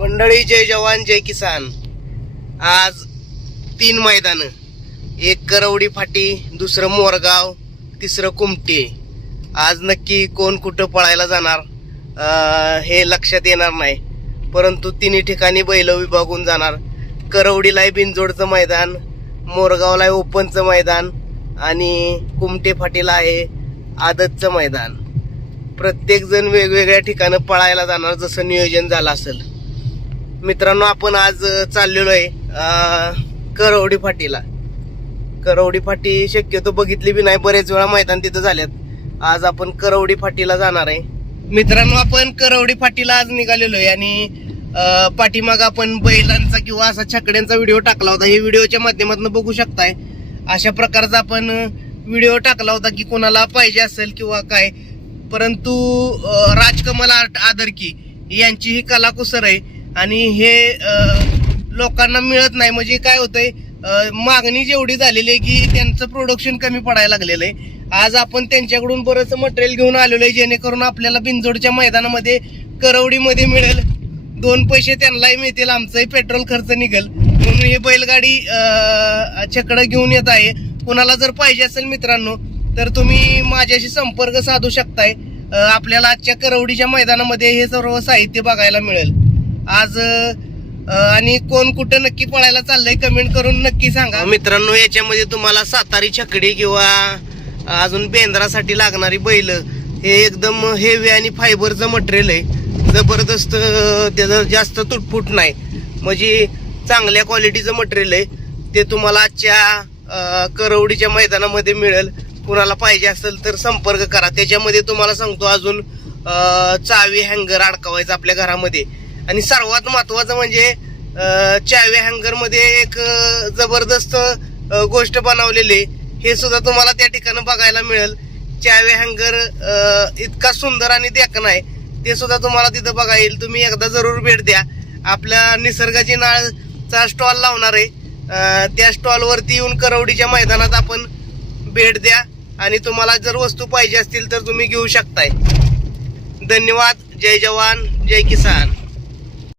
मंडळी, जय जवान जय किसान. आज 3 मैदान, एक करवडी फाटी, दुसरं मोरगाव, तिसरं कुमटे. आज नक्की कोण कुठं पळायला जाणार हे लक्षात येणार नाही, परंतु तिन्ही ठिकाणी बैल विभागून जाणार. करवडीला बिनजोडचं मैदान, मोरगावला ओपनचं मैदान आणि कुमटे फाटीला आहे आदतचं मैदान. प्रत्येक जण वेगवेगळ्या ठिकाणी पळायला जाणार जसं नियोजन झालं असेल. मित्रांनो, आपण आज चाललेलो आहे करवडी फाटीला. करवडी फाटी शक्यतो बघितली बी नाही, बरेच वेळा मैदान तिथं झाल्यात. आज आपण करवडी फाटीला जाणार आहे. मित्रांनो, आपण करवडी फाटीला आज निघालेलो आहे आणि पाठीमाग आपण बैलांचा किंवा असा छकड्यांचा व्हिडिओ टाकला होता. हे व्हिडिओच्या माध्यमातून बघू शकताय. अशा प्रकारचा आपण व्हिडिओ टाकला होता की कोणाला पाहिजे असेल किंवा काय, परंतु राजकमल आर्ट आदरकी यांची ही कलाकुसर आहे आणि हे लोकांना मिळत नाही. म्हणजे काय होतंय, मागणी जेवढी झालेली आहे की त्यांचं प्रोडक्शन कमी पडायला लागलेलं आहे. आज आपण त्यांच्याकडून बरंच मटेरियल घेऊन आलेलो आहे, जेणेकरून आपल्याला बिनजोडच्या मैदानामध्ये करवडीमध्ये मिळेल, 2 पैसे त्यांनाही मिळतील, आमचाही पेट्रोल खर्च निघेल. म्हणून हे बैलगाडी छकडं घेऊन येत आहे. कुणाला जर पाहिजे असेल मित्रांनो तर तुम्ही माझ्याशी संपर्क साधू शकताय. आपल्याला आजच्या करवडीच्या मैदानामध्ये हे सर्व साहित्य बघायला मिळेल आज. आणि कोण कुठं नक्की पळायला चाललंय कमेंट करून नक्की सांगा. मित्रांनो, याच्यामध्ये तुम्हाला सातारी छकडी किंवा अजून बेंद्रासाठी लागणारी बैल, हे एकदम हेवी आणि फायबरचं मटेरियल आहे. जबरदस्त, त्याचं जास्त तुटफूट नाही, म्हणजे चांगल्या क्वालिटीचं मटेरियल आहे. ते तुम्हाला आजच्या करवडीच्या मैदानामध्ये मिळेल. कुणाला पाहिजे असेल तर संपर्क करा. त्याच्यामध्ये तुम्हाला सांगतो, अजून चावी हँगर अडकवायचं आपल्या घरामध्ये. आणि सर्वात महत्वाचं म्हणजे चावी हँगर मध्ये एक जबरदस्त गोष्ट बनवलेली आहे. हे सुद्धा तुम्हाला त्या ठिकाणी बघायला मिळेल. चावी हँगर इतका सुंदर आणि देखणा आहे, ते सुद्धा तुम्हाला तिथं बघा येईल. तुम्ही एकदा जरूर भेट द्या. आपल्या निसर्गाची नाळचा स्टॉल लावणार आहे, त्या स्टॉलवरती येऊन करवडीच्या मैदानात आपण भेट द्या आणि तुम्हाला जर वस्तू पाहिजे असतील तर तुम्ही घेऊ शकताय. धन्यवाद. जय जवान जय किसान.